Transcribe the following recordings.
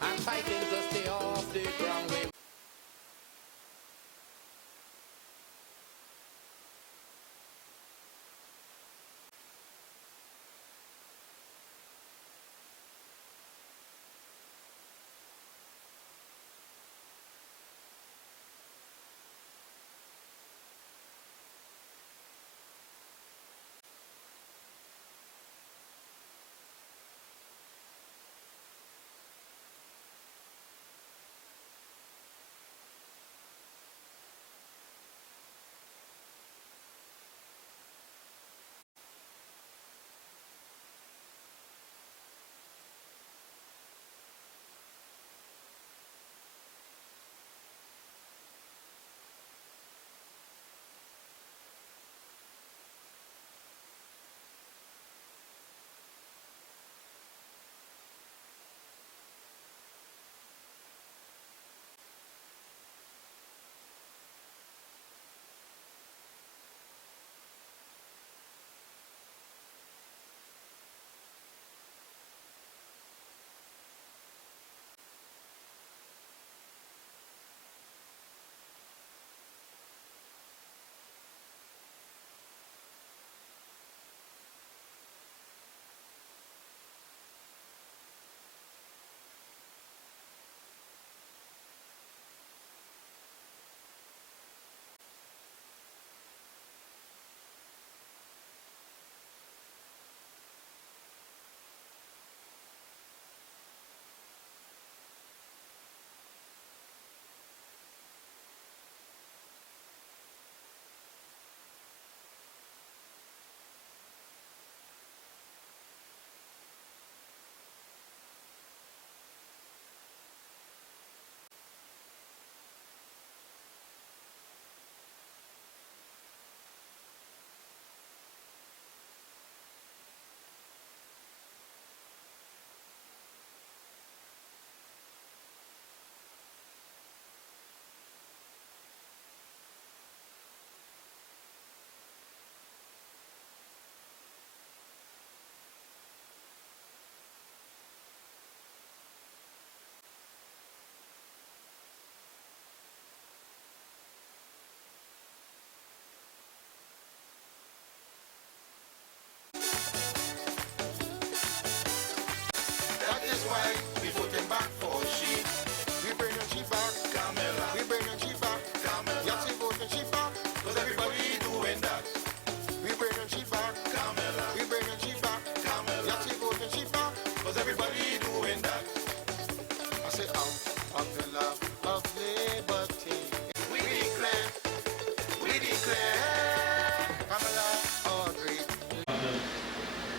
I'm fighting to stay off the ground.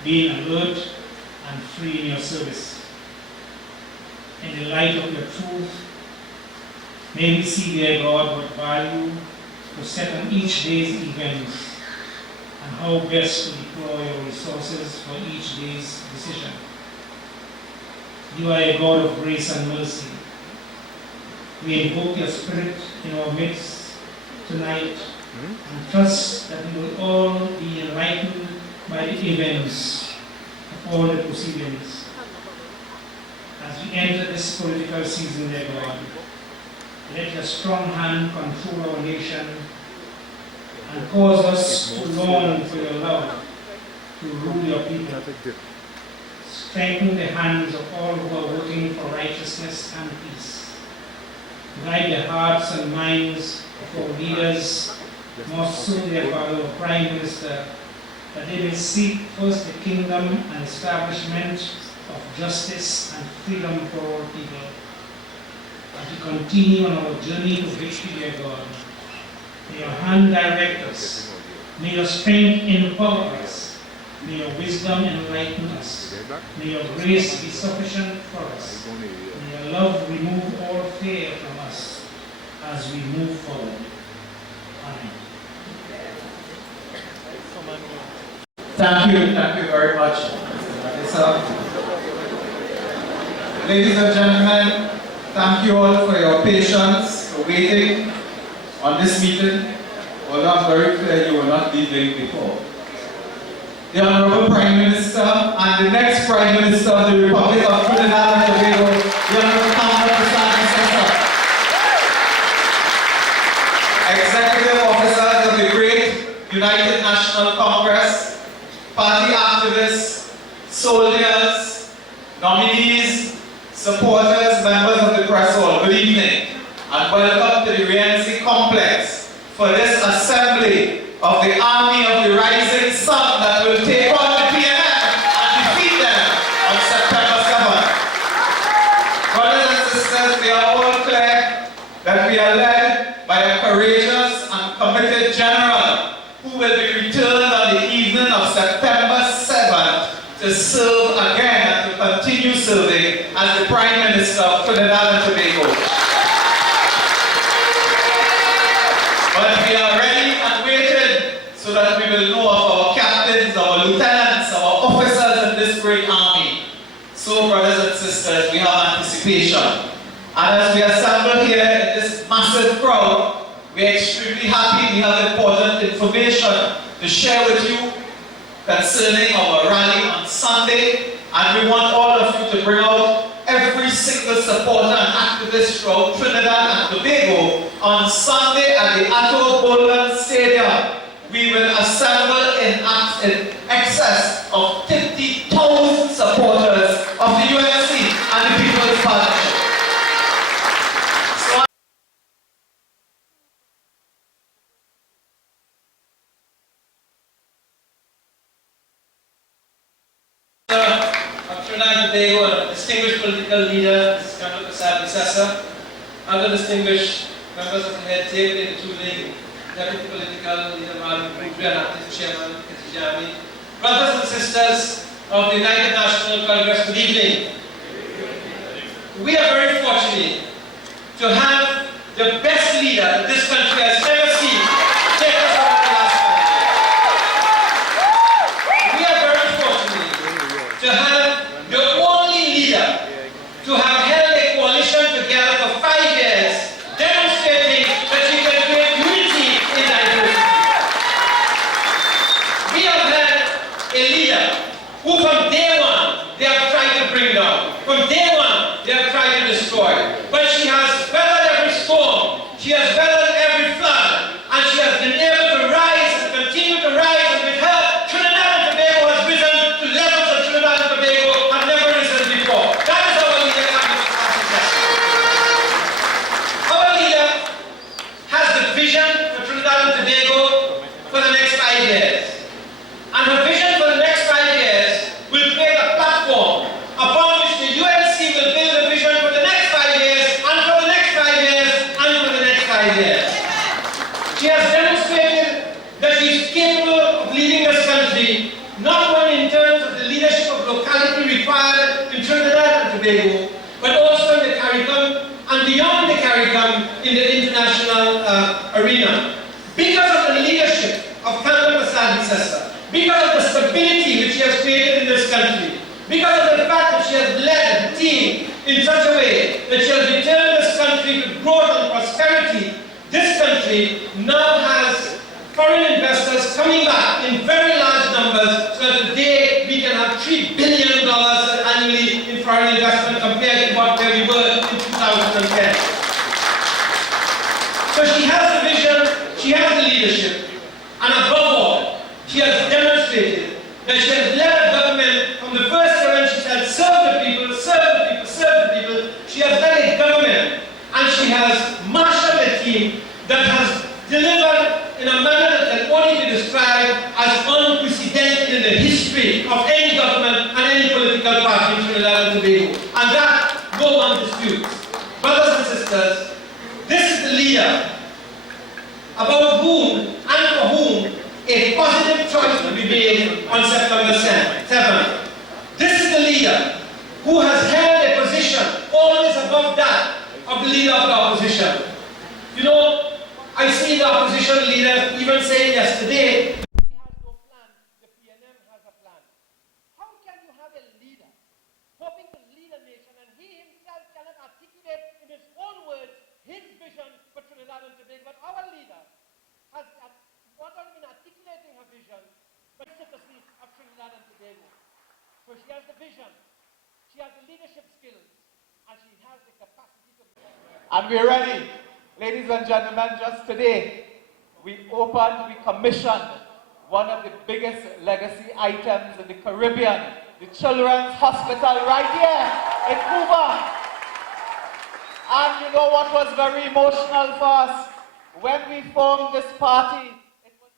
Being alert and free in your service. In the light of your truth, may we see, dear God, what value to set on each day's events and how best to deploy your resources for each day's decision. You are a God of grace and mercy. We invoke your Spirit in our midst tonight and trust that we will all be enlightened by the events of all the proceedings. As we enter this political season, dear God, let your strong hand control our nation and cause us to long for your love to rule your people. Strengthen the hands of all who are working for righteousness and peace. Guide the hearts and minds of our leaders, more so their Father, our Prime Minister, that they will seek first the kingdom and establishment of justice and freedom for all people. As we continue on our journey to victory, dear God, may your hand direct us, may your strength empower us, may your wisdom enlighten us, may your grace be sufficient for us, may your love remove all fear from us as we move forward. Amen. Thank you very much. Ladies and gentlemen, thank you all for your patience, for waiting on this meeting. Although I'm very clear you will not be late before. The Honorable Prime Minister and the next Prime Minister of the Republic of Trinidad and Tobago, the Honorable Persad-Bissessar. Executive officers of the great United National Congress, party activists, soldiers, nominees, supporters, members of the press hall, good evening and welcome to the Rienzi Complex for this assembly of the army of the rising sun that will take on the PNM and defeat them on September 7th. Brothers and sisters, we are all clear that we are led by a courageous and committed general who will be returned on the evening of September 7th to serve again and to continue serving as the Prime Minister of Trinidad and Tobago. But we are ready and waiting so that we will know of our captains, our lieutenants, our officers in this great army. So, brothers and sisters, we have anticipation. And as we assemble here in this massive crowd, we are extremely happy. We have important information to share with you concerning our rally on Sunday. And we want all of you to bring out every single supporter and activist from Trinidad and Tobago on Sunday at the Atto Boland Stadium. We will assemble in excess of 50,000 supporters of the UNC and the People's Partnership. Of Trinidad and Tobago, a distinguished political leader, Mr. Persad-Bissessar, other distinguished members of the head table, including Deputy Political Leader Madam Couva and Acting Chairman Kitijami, brothers and sisters of the United National Congress, good evening. We are very fortunate to have the best leader that this country has ever seen take us over the last 5 years. We are very fortunate to have the only leader to have held a coalition together for 5 years, demonstrating that she can create unity in diversity. We have had a leader who from day one they have tried to bring down. From day one they have tried to destroy. But she has weathered every storm. She has weathered every flood. And she has been able to rise and continue to rise. And with her, Trinidad and Tobago has risen to levels that Trinidad and Tobago have never risen before. That is our leader. Our leader has the vision for Trinidad and Tobago for the next 5 years. And her vision for the next 5 years will create a platform upon which the UNC will build a vision for the next 5 years, and for the next 5 years, and for the next 5 years. She has demonstrated that she is capable of leading this country, not only in terms of the leadership of locality required in Trinidad and Tobago, but also in the CARICOM and beyond the CARICOM in the international arena. Persad-Bissessar, because of the stability which she has created in this country, because of the fact that she has led the team in such a way that she has returned this country to growth and prosperity. This country now has foreign investors coming back in very large numbers, so that today we can have $3 billion annually in foreign investment compared to where we were in 2010. So she has the vision, she has the leadership, and above all, she has demonstrated that she has led a government from the first day when she said, serve the people, serve the people, serve the people. She has led a government, and she has marshaled a team that has delivered in a manner that can only be described as unprecedented in the history of any government and any political party in Trinidad and Tobago. And that no one disputes. Brothers and sisters, this is the leader about whom and for whom a positive choice will be made on September 7th. This is the leader who has held a position always above that of the leader of the opposition. You know, I see the opposition leader even saying yesterday, he has no plan, the PNM has a plan. How can you have a leader hoping to lead a nation and he himself cannot articulate in his own words his vision for Trinidad and Tobago? But our leader has not only been articulating her vision, but citizenry of Trinidad and Tobago. So she has the vision, she has the leadership skills, and she has the capacity to... And we're ready. Ladies and gentlemen, just today, we commissioned one of the biggest legacy items in the Caribbean, the Children's Hospital right here in Couva. And you know what was very emotional for us? When we formed this party, it was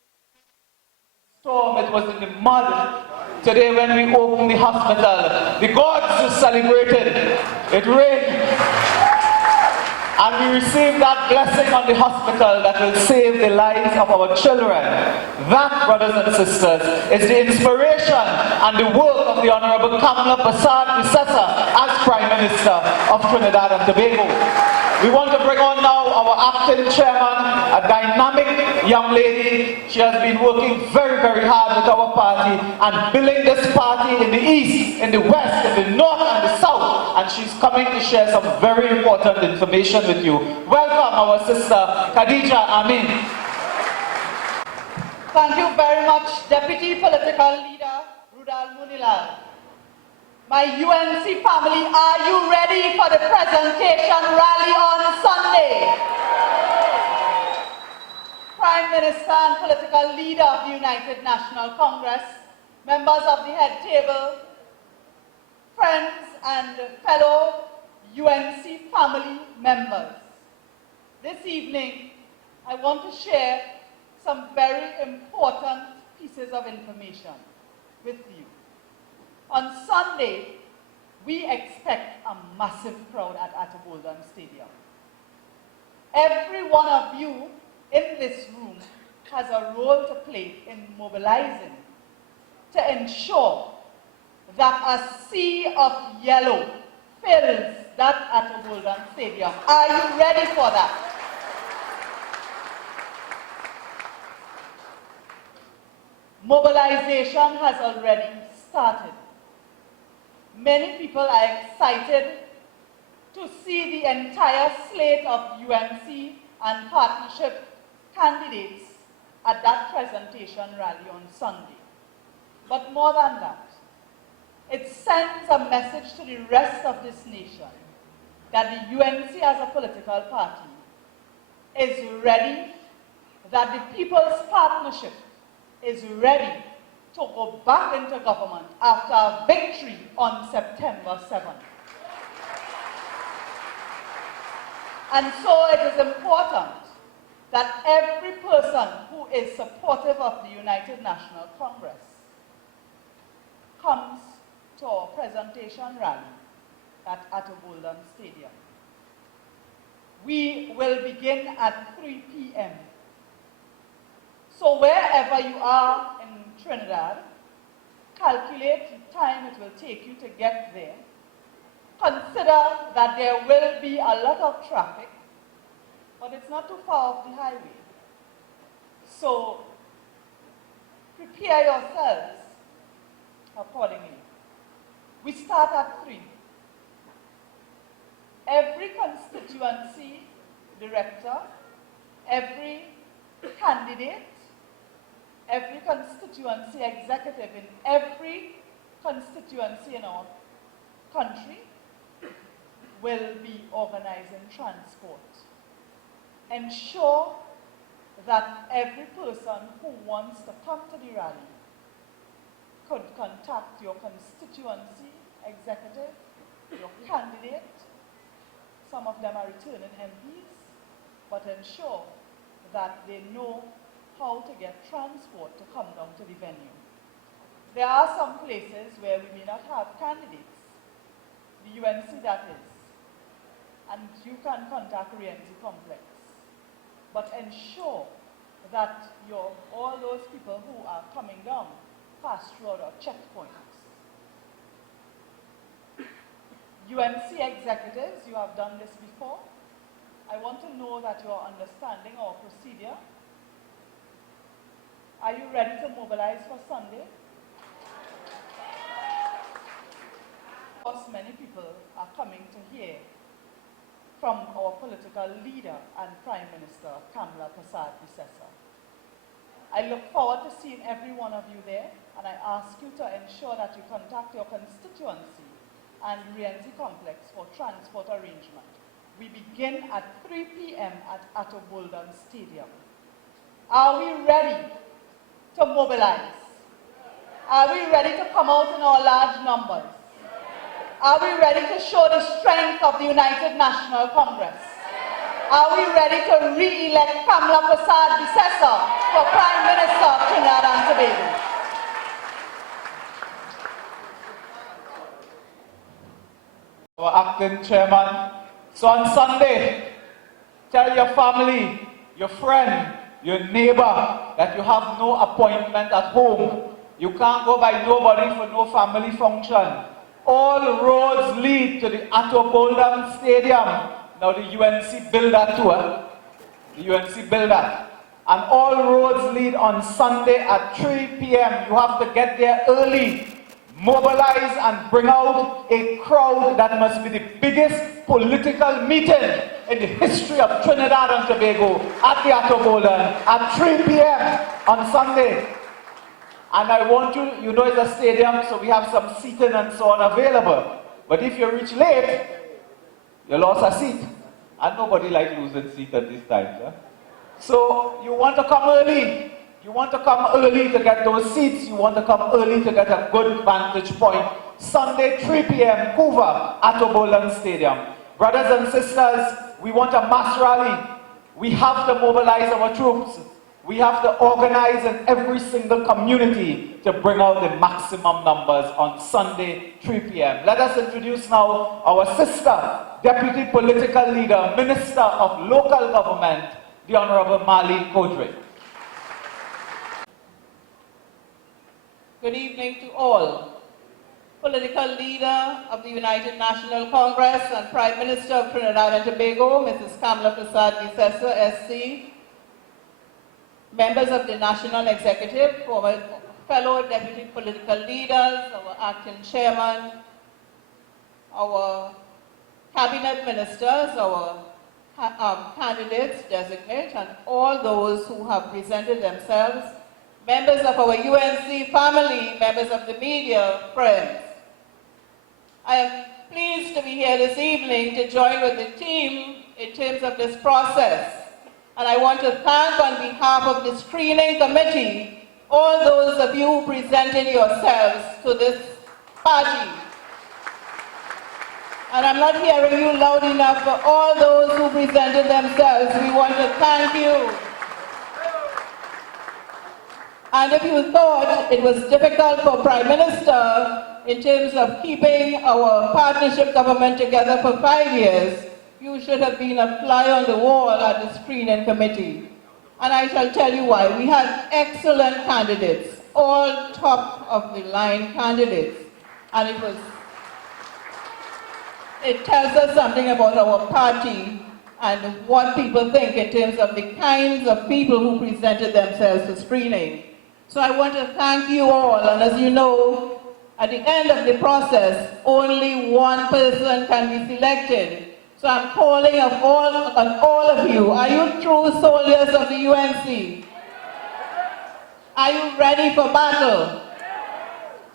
storm, it was in the mud. Today when we opened the hospital, the gods who celebrated, it rained. And we received that blessing on the hospital that will save the lives of our children. That, brothers and sisters, is the inspiration and the work of the Honorable Persad-Bissessar as Prime Minister of Trinidad and Tobago. We want to bring on now our acting chairman, a dynamic young lady. She has been working very, very hard with our party and building this party in the east, in the west, in the north and the south. And she's coming to share some very important information with you. Welcome our sister, Khadija Amin. Thank you very much, Deputy Political Leader Rudal Munilal. My UNC family, are you ready for the presentation rally on Sunday? Prime Minister and Political Leader of the United National Congress, members of the head table, friends and fellow UNC family members. This evening, I want to share some very important pieces of information with you. On Sunday, we expect a massive crowd at Atoboldan Stadium. Every one of you in this room has a role to play in mobilizing to ensure that a sea of yellow fills that Atoboldan Stadium. Are you ready for that? Mobilization has already started. Many people are excited to see the entire slate of UNC and partnership candidates at that presentation rally on Sunday. But more than that, it sends a message to the rest of this nation that the UNC as a political party is ready, that the People's Partnership is ready to go back into government after a victory on September 7th. And so it is important that every person who is supportive of the United National Congress comes to our presentation rally at Atoboldan Stadium. We will begin at 3 p.m. So wherever you are in Trinidad, calculate the time it will take you to get there. Consider that there will be a lot of traffic, but it's not too far off the highway. So prepare yourselves accordingly. We start at 3. Every constituency director, every candidate, every constituency executive in every constituency in our country will be organizing transport. Ensure that every person who wants to come to the rally could contact your constituency executive, your candidate. Some of them are returning MPs, but ensure that they know how to get transport to come down to the venue. There are some places where we may not have candidates, the UNC that is, and you can contact Rienzi Complex. But ensure that all those people who are coming down pass through our checkpoints. UNC executives, you have done this before. I want to know that you are understanding our procedure. Are you ready to mobilize for Sunday? Of course, many people are coming to hear from our political leader and Prime Minister, Persad-Bissessar. I look forward to seeing every one of you there, and I ask you to ensure that you contact your constituency and Rienzi Complex for transport arrangement. We begin at 3 p.m. at Tobago Stadium. Are we ready to mobilize? Are we ready to come out in our large numbers? Are we ready to show the strength of the United National Congress? Are we ready to re-elect Persad-Bissessar for Prime Minister of Trinidad and Tobago? Our acting chairman. So on Sunday, tell your family, your friend, your neighbor that you have no appointment at home. You can't go by nobody for no family function. All roads lead to the Tobago Stadium. Now the UNC built that too. The UNC built that. And all roads lead on Sunday at 3 p.m. You have to get there early, mobilize and bring out a crowd that must be the biggest political meeting in the history of Trinidad and Tobago at the Tobago at 3 p.m. on Sunday. And I want you, you know it's a stadium, so we have some seating and so on available. But if you reach late, you lost a seat. And nobody likes losing seat at this time. Sir. So you want to come early. You want to come early to get those seats. You want to come early to get a good vantage point. Sunday, 3 p.m., Couva at Tobago Stadium. Brothers and sisters, we want a mass rally. We have to mobilize our troops. We have to organize in every single community to bring out the maximum numbers on Sunday, 3 p.m. Let us introduce now our sister, Deputy Political Leader, Minister of Local Government, the Honorable Mali Kodre. Good evening to all. Political Leader of the United National Congress and Prime Minister of Trinidad and Tobago, Mrs. Persad-Bissessar, SC, members of the National Executive, former fellow deputy political leaders, our acting chairman, our cabinet ministers, our candidates designate, and all those who have presented themselves, members of our UNC family, members of the media, friends. I am pleased to be here this evening to join with the team in terms of this process. And I want to thank on behalf of the screening committee, all those of you who presented yourselves to this party. And I'm not hearing you loud enough for all those who presented themselves. We want to thank you. And if you thought it was difficult for Prime Minister in terms of keeping our partnership government together for 5 years, you should have been a fly on the wall at the screening committee. And I shall tell you why. We had excellent candidates, all top of the line candidates. And it tells us something about our party and what people think in terms of the kinds of people who presented themselves for screening. So I want to thank you all, and as you know, at the end of the process, only one person can be selected. So I'm calling on all of you. Are you true soldiers of the UNC? Are you ready for battle?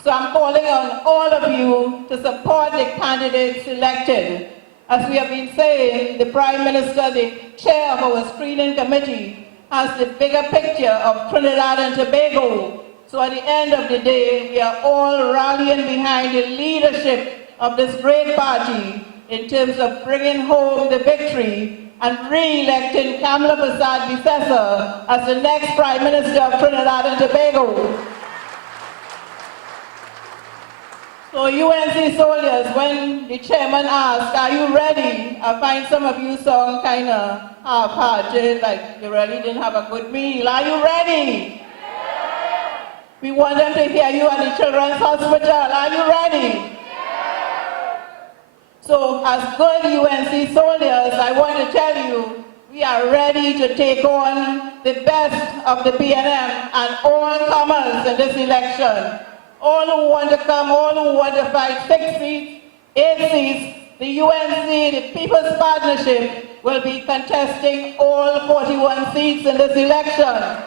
So I'm calling on all of you to support the candidates selected. As we have been saying, the Prime Minister, the chair of our screening committee, has the bigger picture of Trinidad and Tobago. So at the end of the day, we are all rallying behind the leadership of this great party in terms of bringing home the victory and re-electing Kamala Persad-Bissessar as the next Prime Minister of Trinidad and Tobago. So UNC soldiers, when the chairman asked, are you ready? I find some of you sound kind of half-hearted, like you really didn't have a good meal. Are you ready? We want them to hear you at the Children's Hospital. Are you ready? So as good UNC soldiers, I want to tell you, we are ready to take on the best of the PNM and all comers in this election. All who want to come, all who want to fight 6 seats, 8 seats, the UNC, the People's Partnership, will be contesting all 41 seats in this election.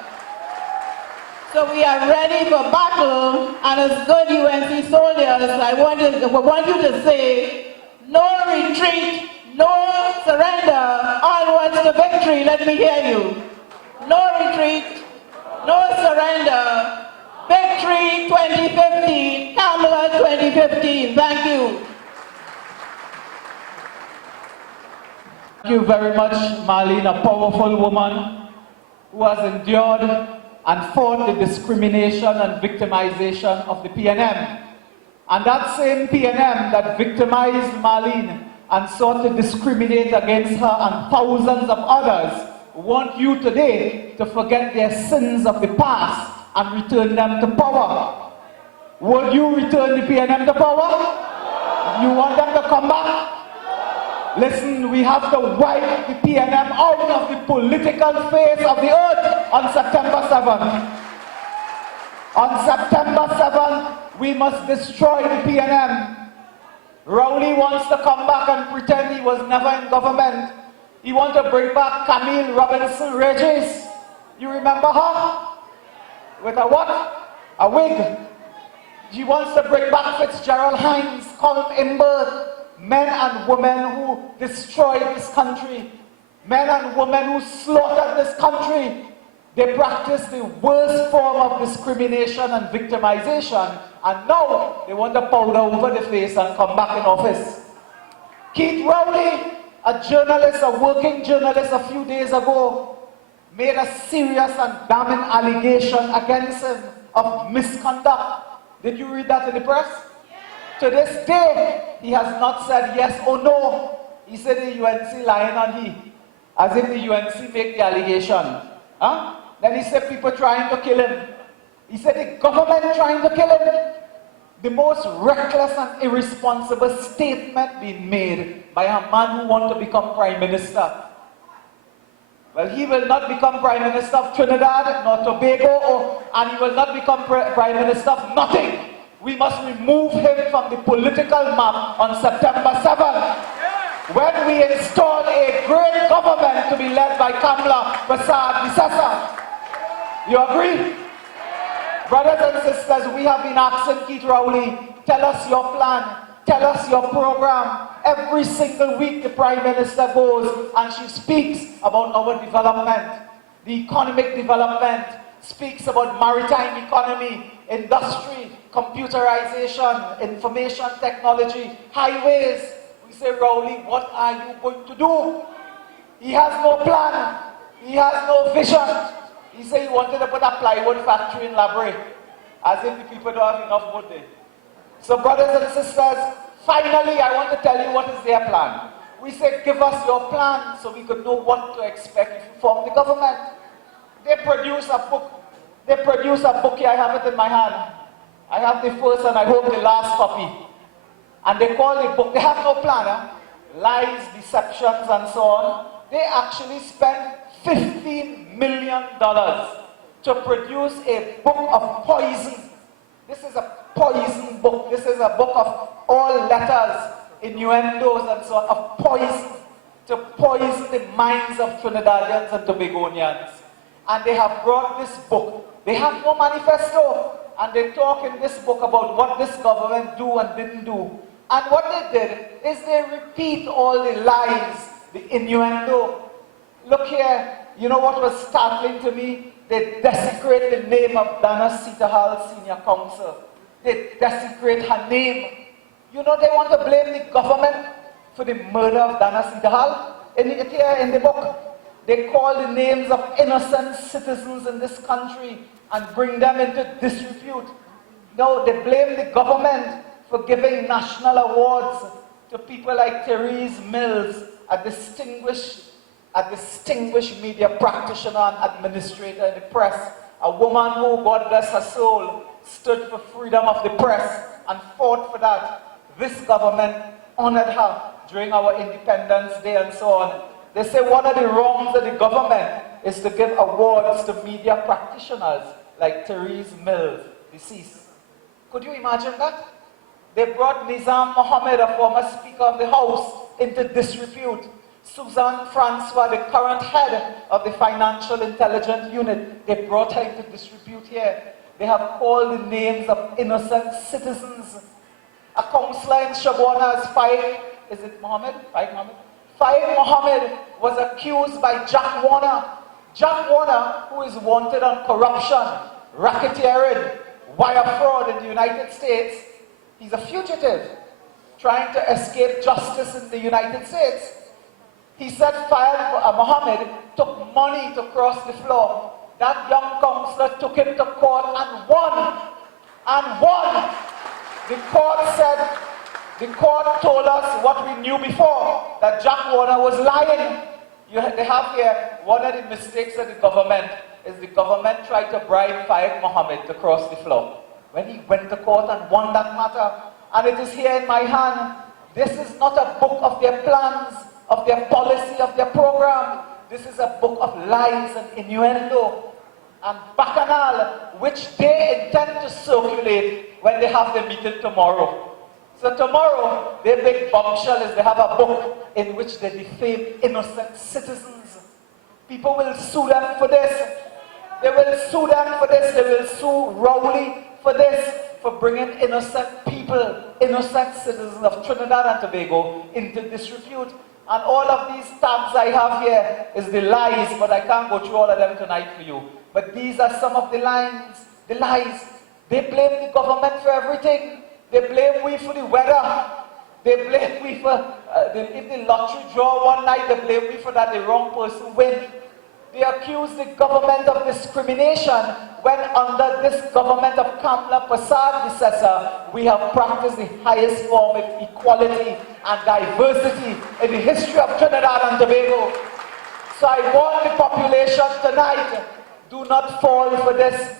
So we are ready for battle, and as good UNC soldiers, I want you to say, no retreat, no surrender, onwards to victory. Let me hear you. No retreat, no surrender, victory 2015, Kamala 2015. Thank you. Thank you very much, Marlene, a powerful woman who has endured and fought the discrimination and victimization of the PNM. And that same PNM that victimized Marlene and sought to discriminate against her and thousands of others want you today to forget their sins of the past and return them to power. Will you return the PNM to power? You want them to come back? Listen, we have to wipe the PNM out of the political face of the earth on September 7th. On September 7th, we must destroy the PNM. Rowley wants to come back and pretend he was never in government. He wants to bring back Camille Robinson Regis. You remember her? With a what? A wig. She wants to bring back Fitzgerald Hines, Colm Imbert, men and women who destroyed this country, men and women who slaughtered this country. They practice the worst form of discrimination and victimization, and now they want to powder over the face and come back in office. Keith Rowley, a journalist, a working journalist a few days ago, made a serious and damning allegation against him of misconduct. Did you read that in the press? To this day, he has not said yes or no. He said the UNC lying on he, as if the UNC make the allegation. Huh? Then he said people trying to kill him. He said the government trying to kill him. The most reckless and irresponsible statement being made by a man who wants to become Prime Minister. Well, he will not become Prime Minister of Trinidad nor Tobago, and he will not become Prime Minister of nothing. We must remove him from the political map on September 7th, when we install a great government to be led by Kamala Persad-Bissessar. You agree? Brothers and sisters, we have been asking Keith Rowley, tell us your plan, tell us your program. Every single week the Prime Minister goes and she speaks about our development, the economic development, speaks about maritime economy, industry, computerization, information technology, highways. We say, Rowley, what are you going to do? He has no plan. He has no vision. He said he wanted to put a plywood factory in Labre, as if the people don't have enough wood there. So brothers and sisters, finally I want to tell you what is their plan. We said, give us your plan so we could know what to expect if you form the government. They produce a book. They produce a book here, I have it in my hand. I have the first and I hope the last copy. And they call the book, they have no plan, lies, deceptions and so on. They actually spent $15 million to produce a book of poison. This is a poison book. This is a book of all letters, innuendos and so on, of poison, to poison the minds of Trinidadians and Tobagonians. And they have brought this book. They have no manifesto. And they talk in this book about what this government do and didn't do. And what they did is they repeat all the lies, the innuendo. Look here, you know what was startling to me? They desecrate the name of Dana Sitahal, Senior Counsel. They desecrate her name. You know they want to blame the government for the murder of Dana Sitahal. Here in the book, they call the names of innocent citizens in this country and bring them into disrepute. No, they blame the government for giving national awards to people like Therese Mills, a distinguished media practitioner and administrator in the press, a woman who, God bless her soul, stood for freedom of the press and fought for that. This government honored her during our Independence Day and so on. They say one of the wrongs of the government is to give awards to media practitioners like Therese Mills, deceased. Could you imagine that? They brought Nizam Mohammed, a former Speaker of the House, into disrepute. Suzanne Francois, the current head of the Financial Intelligence Unit, they brought her into disrepute here. They have called the names of innocent citizens. A councillor in Shagwana's Faik Mohammed was accused by Jack Warner. Jack Warner, who is wanted on corruption, racketeering, wire fraud in the United States, he's a fugitive trying to escape justice in the United States. He said Faik Mohammed took money to cross the floor. That young councillor took him to court and won. And won. The court told us what we knew before, that Jack Warner was lying. They have here, one of the mistakes of the government is the government tried to bribe Faik Mohammed to cross the floor. When he went to court and won that matter, and it is here in my hand, this is not a book of their plans, of their policy, of their program. This is a book of lies and innuendo and bacchanal, which they intend to circulate when they have the meeting tomorrow. So tomorrow, their big bombshell is they have a book in which they defame innocent citizens. People will sue them for this. They will sue them for this. They will sue Rowley for this, for bringing innocent people, innocent citizens of Trinidad and Tobago into disrepute. And all of these tabs I have here is the lies, but I can't go through all of them tonight for you. But these are some of the lies. They blame the government for everything. They blame we for the weather. They blame we for, if the lottery draw one night, they blame we for that the wrong person win. They accuse the government of discrimination when under this government of Kamla Persad-Bissessar, we have practiced the highest form of equality and diversity in the history of Trinidad and Tobago. So I warn the population tonight, do not fall for this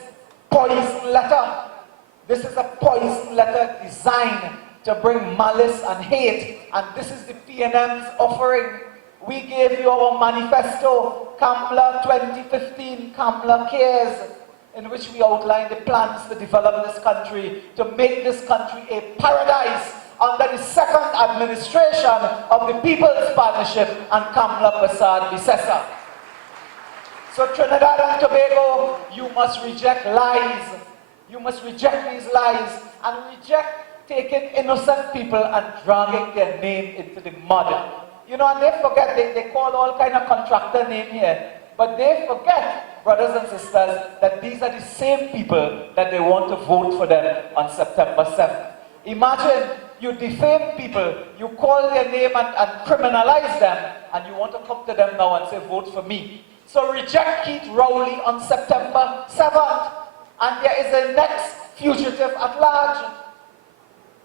poison letter. This is a poison letter designed to bring malice and hate, and this is the PNM's offering. We gave you our manifesto, Kamla 2015, Kamla Cares, in which we outlined the plans to develop this country, to make this country a paradise under the second administration of the People's Partnership and Kamla Persad-Bissessar. So Trinidad and Tobago, you must reject lies. You must reject these lies and reject taking innocent people and dragging their name into the mud. You know, and they forget, they call all kind of contractor name here, but they forget, brothers and sisters, that these are the same people that they want to vote for them on September 7th. Imagine you defame people, you call their name and criminalize them, and you want to come to them now and say, vote for me. So reject Keith Rowley on September 7th. And there is a next fugitive at large.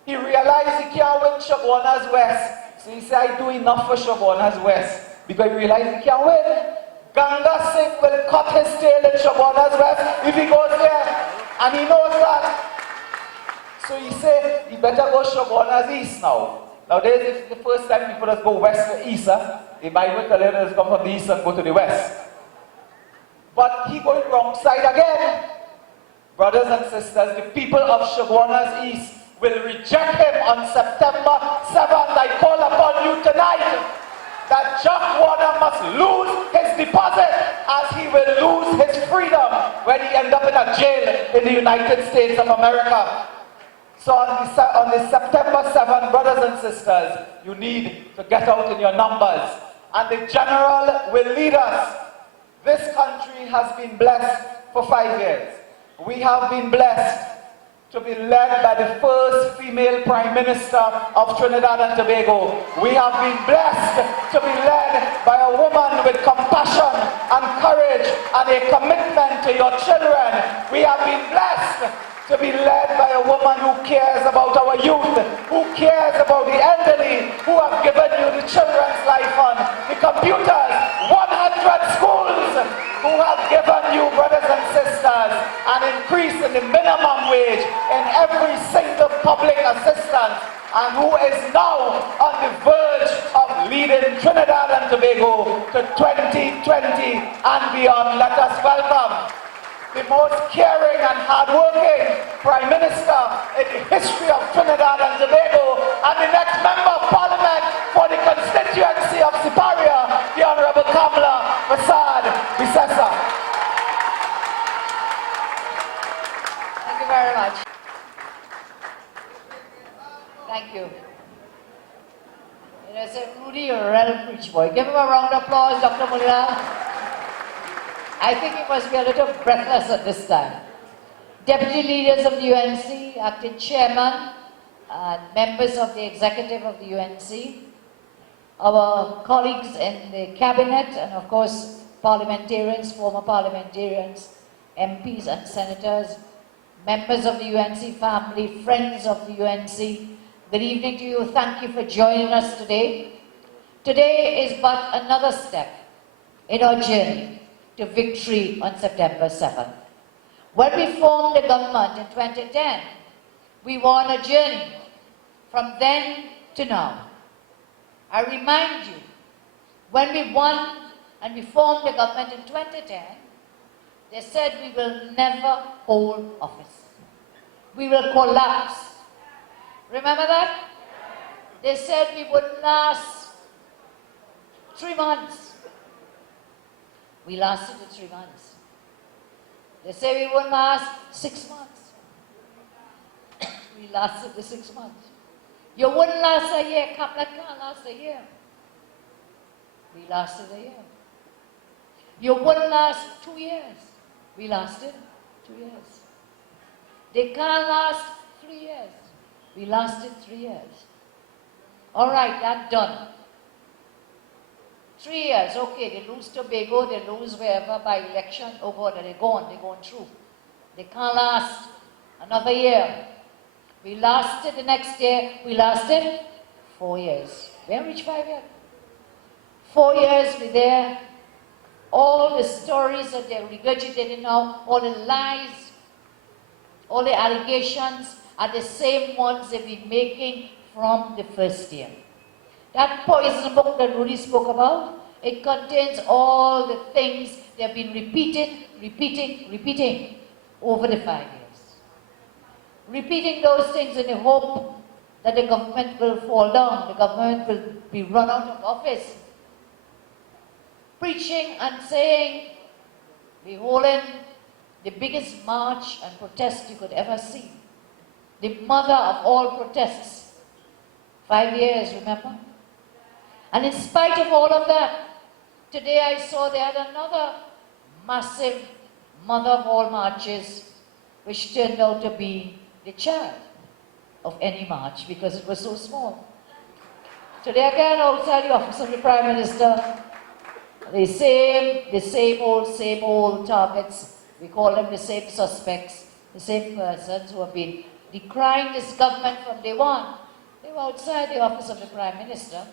He realized he can't win Shagwana's West. So he said, I do enough for Shagwana's West. Because he realized he can't win. Ganga Singh will cut his tail in Shagwana's West if he goes there. And he knows that. So he said, he better go Shagwana's East now. Nowadays, it's the first time people just go west to east. The Bible tells us to come from the east and go to the west. But he going wrong side again. Brothers and sisters, the people of Shoguana's East will reject him on September 7th. I call upon you tonight that Jack Warner must lose his deposit as he will lose his freedom when he ends up in a jail in the United States of America. So on the September 7th, brothers and sisters, you need to get out in your numbers. And the general will lead us. This country has been blessed for 5 years. We have been blessed to be led by the first female Prime Minister of Trinidad and Tobago. We have been blessed to be led by a woman with compassion and courage and a commitment to your children. We have been blessed to be led by a woman who cares about our youth, who cares about the elderly, who have given you the Children's Life Fund, the computers, 100 schools, who have given you, brothers and sisters, an increase in the minimum wage in every single public assistance, and who is now on the verge of leading Trinidad and Tobago to 2020 and beyond. Let us welcome the most caring and hardworking Prime Minister in the history of Trinidad and Tobago, and the next Member of Parliament for the constituency of Siparia, the Honourable Persad-Bissessar. Thank you very much. Thank you. You know, say, Rudy, you're a real preach boy. Give him a round of applause, Dr. Mulila. I think he must be a little breathless at this time. Deputy leaders of the UNC, acting chairman, and members of the executive of the UNC, our colleagues in the cabinet, and of course, parliamentarians, former parliamentarians, MPs and senators, members of the UNC family, friends of the UNC, good evening to you. Thank you for joining us today. Today is but another step in our journey to victory on September 7th. When we formed the government in 2010, we were on a journey from then to now. I remind you, when we won and we formed the government in 2010, they said we will never hold office. We will collapse. Remember that? They said we would last 3 months. We lasted the 3 months. They say we would last 6 months. We lasted the 6 months. You wouldn't last a year. Kamala can't last a year. We lasted a year. You wouldn't last 2 years. We lasted 2 years. They can't last 3 years. We lasted 3 years. All right, that's done. 3 years, okay, they lose Tobago, they lose wherever by election, oh God, they're gone through. They can't last another year. We lasted the next year, we lasted 4 years. We haven't reached 5 yet. 4 years we're there. All the stories that they're regurgitating now, all the lies, all the allegations are the same ones they've been making from the first year. That poison book that Rudy spoke about, it contains all the things they've been repeating over the 5 years. Repeating those things in the hope that the government will fall down, the government will be run out of office. Preaching and saying, we're holding the biggest march and protest you could ever see. The mother of all protests. 5 years, remember? And in spite of all of that, today I saw they had another massive mother of all marches, which turned out to be the child of any march because it was so small. Today again, outside the office of the Prime Minister, the same old targets. We call them the same suspects, the same persons who have been decrying this government from day one. They were outside the office of the Prime Minister.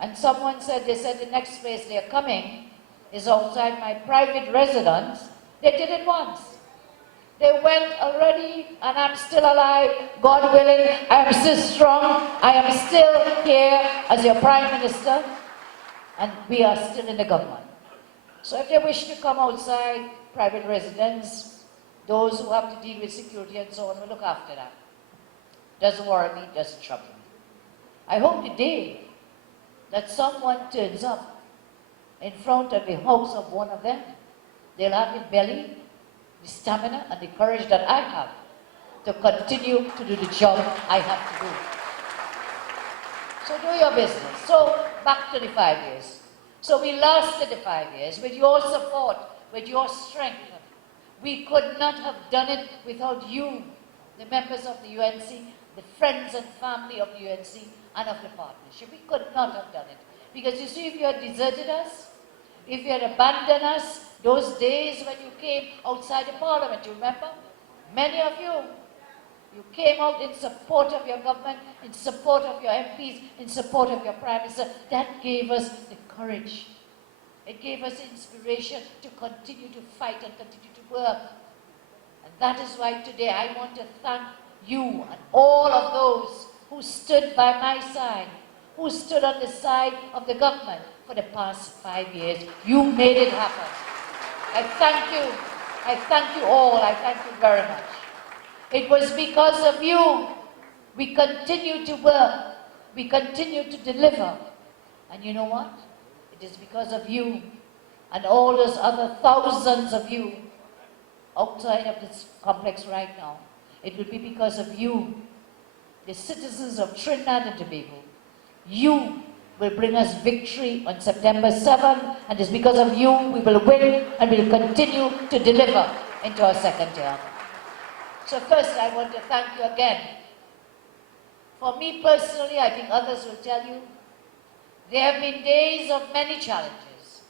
And someone said, they said the next place they're coming is outside my private residence. They did it once. They went already, and I'm still alive, God willing, I am still strong, I am still here as your Prime Minister, and we are still in the government. So if they wish to come outside, private residents, those who have to deal with security and so on, will look after that. Doesn't worry me, doesn't trouble me. I hope the day that someone turns up in front of the house of one of them, they'll have the belly, the stamina, and the courage that I have to continue to do the job I have to do. So do your business. So back to the 5 years. So we lasted the 5 years with your support, with your strength. We could not have done it without you, the members of the UNC, the friends and family of the UNC and of the partnership. We could not have done it. Because you see, if you had deserted us, if you had abandoned us, those days when you came outside the parliament, you remember? Many of you came out in support of your government, in support of your MPs, in support of your Prime Minister. That gave us the courage. It gave us inspiration to continue to fight and continue to work. And that is why today I want to thank you and all of those who stood by my side, who stood on the side of the government for the past 5 years. You made it happen. I thank you. I thank you all. I thank you very much. It was because of you we continue to work. We continue to deliver. And you know what? It is because of you and all those other thousands of you outside of this complex right now. It will be because of you, the citizens of Trinidad and Tobago. You will bring us victory on September 7th, and it's because of you we will win and we will continue to deliver into our second term. So first I want to thank you again. For me personally, I think others will tell you, there have been days of many challenges.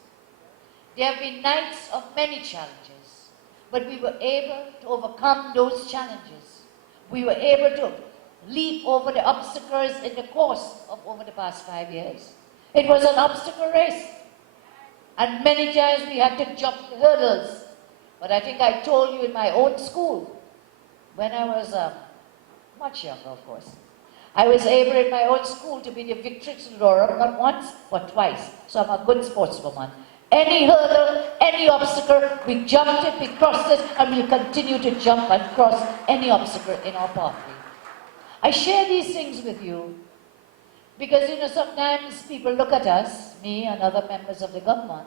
There have been nights of many challenges. But we were able to overcome those challenges. We were able to leap over the obstacles in the course of over the past 5 years. It was an obstacle race. And many times we had to jump the hurdles. But I think I told you in my own school, when I was much younger, of course, I was able in my own school to be the victorious not once, but twice. So I'm a good sportswoman. Any hurdle, any obstacle, we jumped it, we crossed it, and we'll continue to jump and cross any obstacle in our pathway. I share these things with you because, you know, sometimes people look at us, me and other members of the government,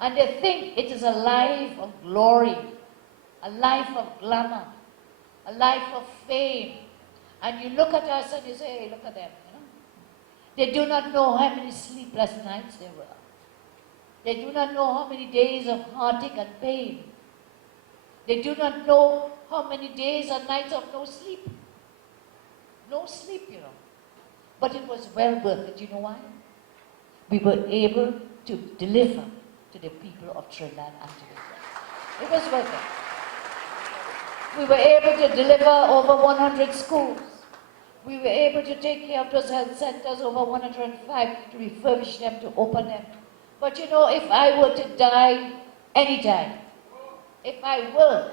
and they think it is a life of glory, a life of glamour, a life of fame. And you look at us and you say, hey, look at them, you know. They do not know how many sleepless nights there were. They do not know how many days of heartache and pain. They do not know how many days and nights of no sleep. No sleep, you know. But it was well worth it. You know why? We were able to deliver to the people of Trinidad and Tobago. It was worth it. We were able to deliver over 100 schools. We were able to take care of those health centers, over 105, to refurbish them, to open them. But you know, if I were to die anytime, if I were,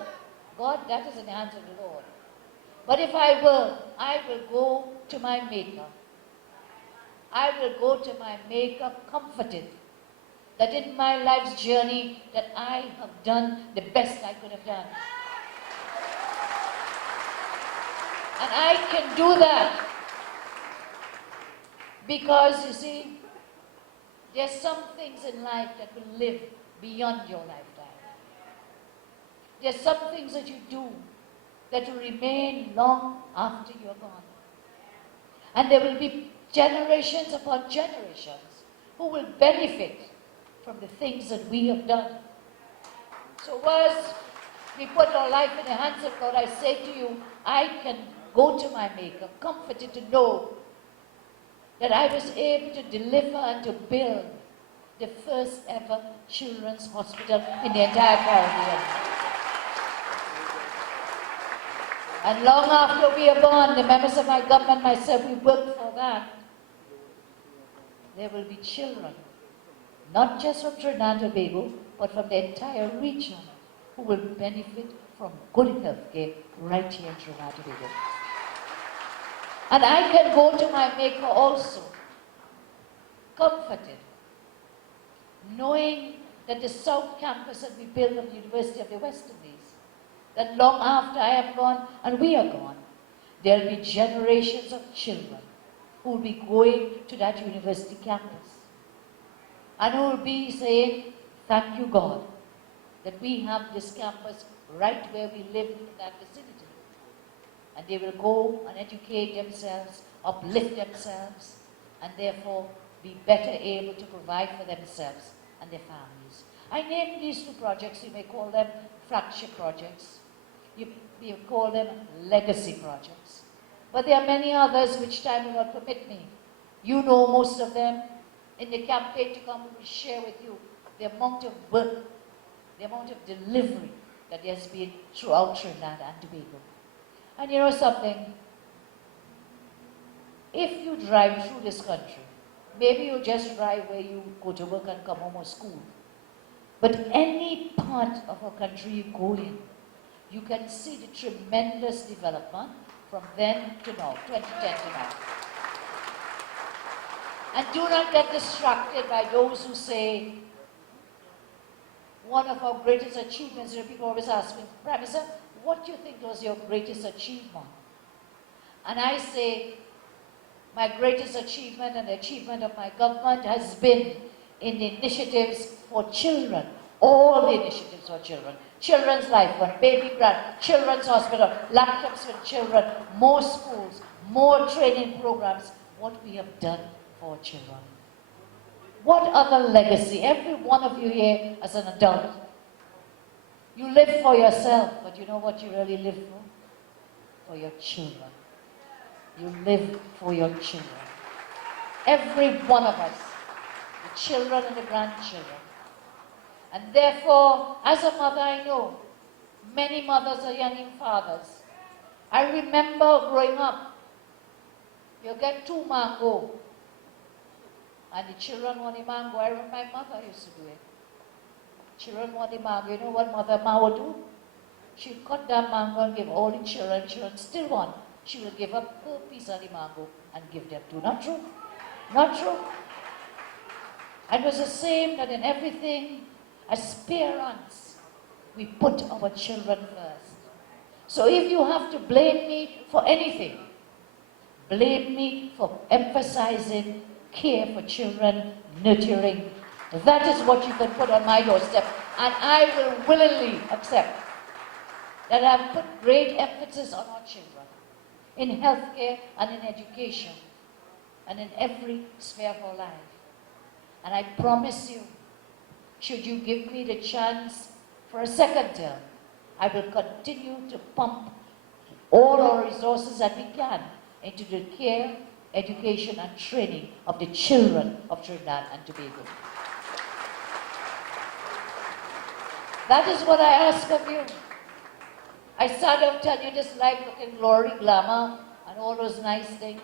God, that is in the hands of the Lord. But if I were, I will go to my Maker. I will go to my Maker comforted that in my life's journey that I have done the best I could have done. And I can do that because, you see, there's some things in life that will live beyond your lifetime. There's some things that you do that will remain long after you're gone. And there will be generations upon generations who will benefit from the things that we have done. So whilst we put our life in the hands of God, I say to you, I can go to my Maker, comforted to know that I was able to deliver and to build the first ever children's hospital in the entire Caribbean. And long after we are gone, the members of my government, myself, we worked for that. There will be children, not just from Trinidad and Tobago, but from the entire region, who will benefit from good health care right here in Trinidad and Tobago. And I can go to my Maker also, comforted, knowing that the South Campus that we built of the University of the West Indies, that long after I am gone and we are gone, there will be generations of children who will be going to that university campus and who will be saying, thank you God, that we have this campus right where we live in that vicinity. And they will go and educate themselves, uplift themselves, and therefore be better able to provide for themselves and their families. I named these two projects, you may call them flagship projects, you call them legacy projects. But there are many others which time will not permit me. You know most of them. In the campaign to come, we will share with you the amount of work, the amount of delivery that there has been throughout Trinidad and Tobago. And you know something? If you drive through this country, maybe you just drive where you go to work and come home or school. But any part of our country you go in, you can see the tremendous development from then to now, 2010 to now. And do not get distracted by those who say, one of our greatest achievements, people always ask me, Prime Minister, what do you think was your greatest achievement? And I say, my greatest achievement and the achievement of my government has been in the initiatives for children, all the initiatives for children. Children's Life Fund, Baby Grant, Children's Hospital, laptops for children, more schools, more training programs, what we have done for children. What other legacy? Every one of you here as an adult, you live for yourself, but you know what you really live for? For your children. You live for your children. Every one of us, the children and the grandchildren. And therefore, as a mother, I know many mothers are young fathers. I remember growing up, you get 2 mango, and the children want a mango. I remember my mother used to do it. Children want a mango. You know what Mother Ma would do? She would cut that mango and give all the children. Children still want. She will give up 4 pieces of the mango and give them to. Not true? Not true? And it was the same that in everything, as parents, we put our children first. So if you have to blame me for anything, blame me for emphasizing care for children, nurturing. That is what you can put on my doorstep. And I will willingly accept that I have put great emphasis on our children in healthcare and in education and in every sphere of our life. And I promise you, should you give me the chance for a second term, I will continue to pump all our resources that we can into the care, education and training of the children of Trinidad and Tobago. That is what I ask of you. I start off telling you this life looking glory, glamour, and all those nice things.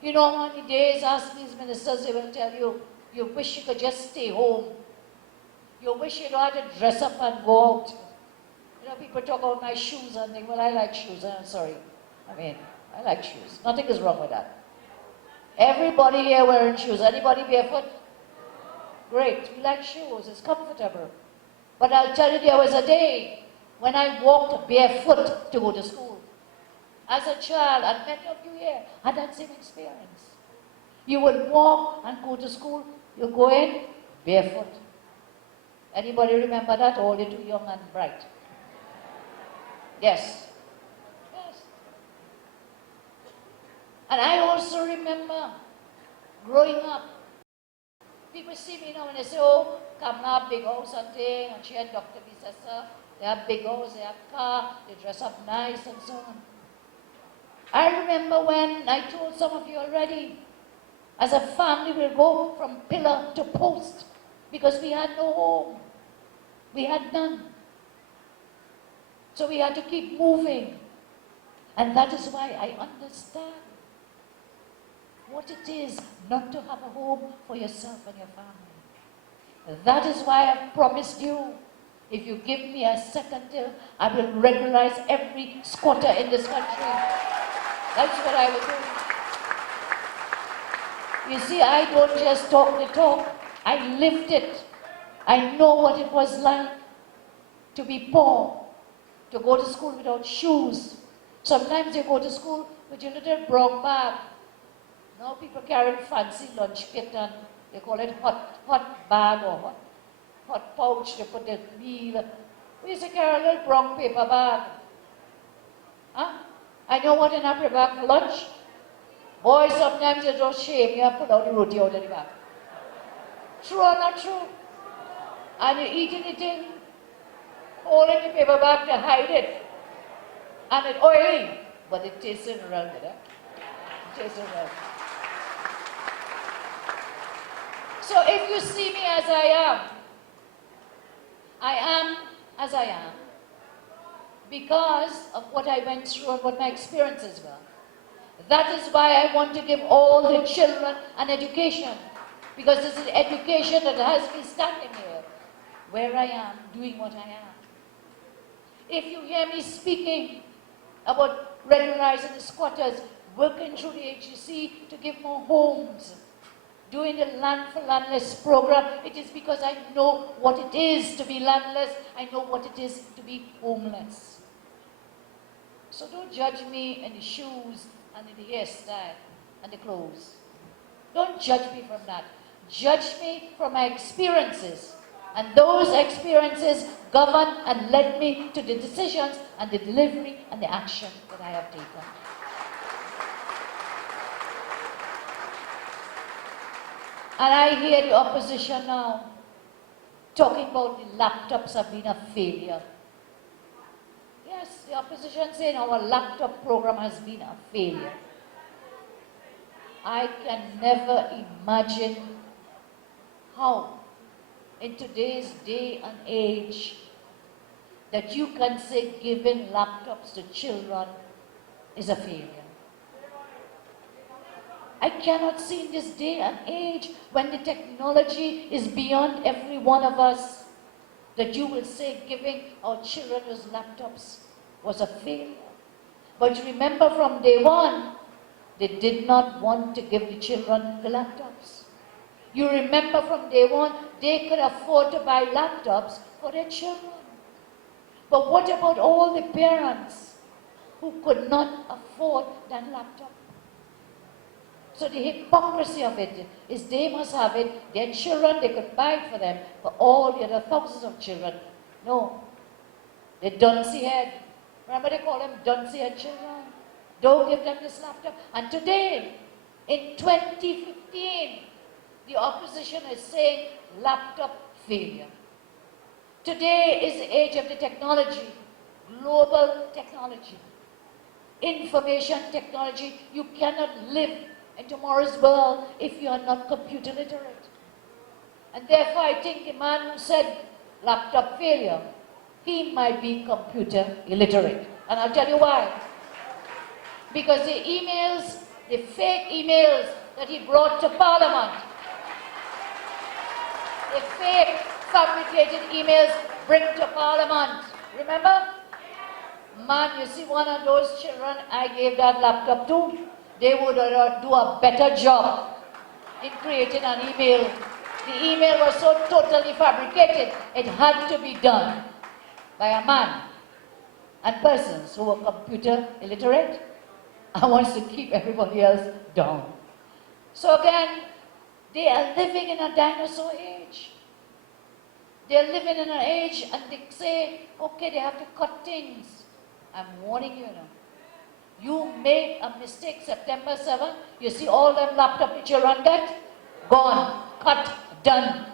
You know how many days, ask these ministers, they will tell you, you wish you could just stay home. You wish you don't have to dress up and go out. You know, people talk about my shoes and think, well, I like shoes. I'm sorry. I mean, I like shoes. Nothing is wrong with that. Everybody here wearing shoes. Anybody barefoot? Great. We like shoes. It's comfortable. But I'll tell you, there was a day when I walked barefoot to go to school. As a child, and many of you here had that same experience. You would walk and go to school. You go in barefoot. Anybody remember that? Or you're too young and bright? Yes. Yes. And I also remember growing up, people see me now and they say, oh, Kamla, big house and thing, and she and Dr. Bissessar, they have big house, they have car, they dress up nice and so on. I remember when I told some of you already, as a family we'll go from pillar to post because we had no home. We had none. So we had to keep moving. And that is why I understand what it is not to have a home for yourself and your family. That is why I've promised you, if you give me a second term, I will regularize every squatter in this country. That's what I will do. You see, I don't just talk the talk, I lived it. I know what it was like to be poor, to go to school without shoes. Sometimes you go to school with your little brown bag. Now people carry fancy lunch kit and they call it hot bag or hot pouch. They put the meal. We used to carry a little brown paper bag. Huh? I know what in a bag for lunch. Boy, sometimes you just shame you and put out the roti out of the bag. True or not true? And you eat anything, all in the paper bag to hide it. And it's oily, but it tastes real good. It tastes real. So if you see me as I am as I am because of what I went through and what my experiences were. That is why I want to give all the children an education, because it's an education that has me standing here, where I am, doing what I am. If you hear me speaking about regularizing the squatters, working through the HGC to give more homes, doing the Land for Landless program, it is because I know what it is to be landless, I know what it is to be homeless. So don't judge me in the shoes and in the hairstyle and the clothes. Don't judge me from that. Judge me from my experiences. And those experiences govern and led me to the decisions and the delivery and the action that I have taken. And I hear the opposition now talking about the laptops have been a failure. Yes, the opposition saying our laptop program has been a failure. I can never imagine how, in today's day and age, that you can say giving laptops to children is a failure. I cannot see in this day and age when the technology is beyond every one of us that you will say giving our children those laptops was a failure. But remember from day one, they did not want to give the children the laptops. You remember from day one, they could afford to buy laptops for their children. But what about all the parents who could not afford that laptop? So the hypocrisy of it is they must have it, their children, they could buy it for them, for all the other thousands of children. No. The dunce head. Remember they call them dunce head children? Don't give them this laptop. And today, in 2015, the opposition is saying laptop failure. Today is the age of the technology, global technology, information technology. You cannot live in tomorrow's world if you are not computer literate. And therefore I think the man who said laptop failure, he might be computer illiterate. And I'll tell you why. Because the emails, the fake emails that he brought to Parliament, the fake fabricated emails bring to Parliament. Remember? Man, you see one of those children I gave that laptop to, they would do a better job in creating an email. The email was so totally fabricated, it had to be done by a man and persons who were computer illiterate and wants to keep everybody else down. So again, they are living in a dinosaur age. They are living in an age and they say, okay, they have to cut things. I'm warning you now. You made a mistake September 7th. You see all them laptops that you run get? Gone, cut, done.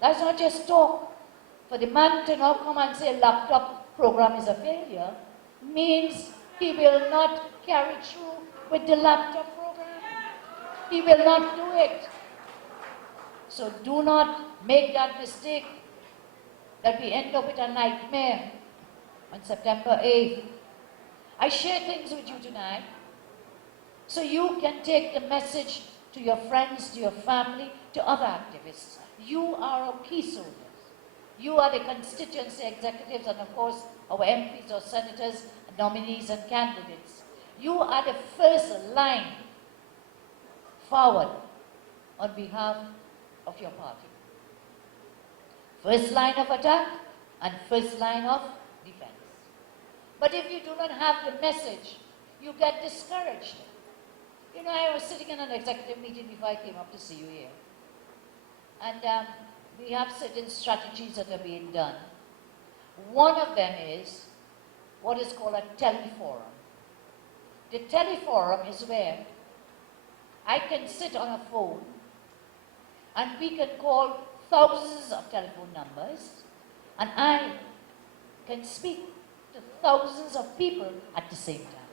That's not just talk. For the man to now come and say laptop program is a failure means he will not carry through with the laptop program. He will not do it. So do not make that mistake that we end up with a nightmare on September 8th. I share things with you tonight so you can take the message to your friends, to your family, to other activists. You are our key soldiers. You are the constituency executives and of course our MPs or senators, nominees and candidates. You are the first line forward on behalf of your party. First line of attack and first line of defense. But if you do not have the message, you get discouraged. You know, I was sitting in an executive meeting before I came up to see you here. And we have certain strategies that are being done. One of them is what is called a teleforum. The teleforum is where I can sit on a phone and we can call thousands of telephone numbers and I can speak to thousands of people at the same time.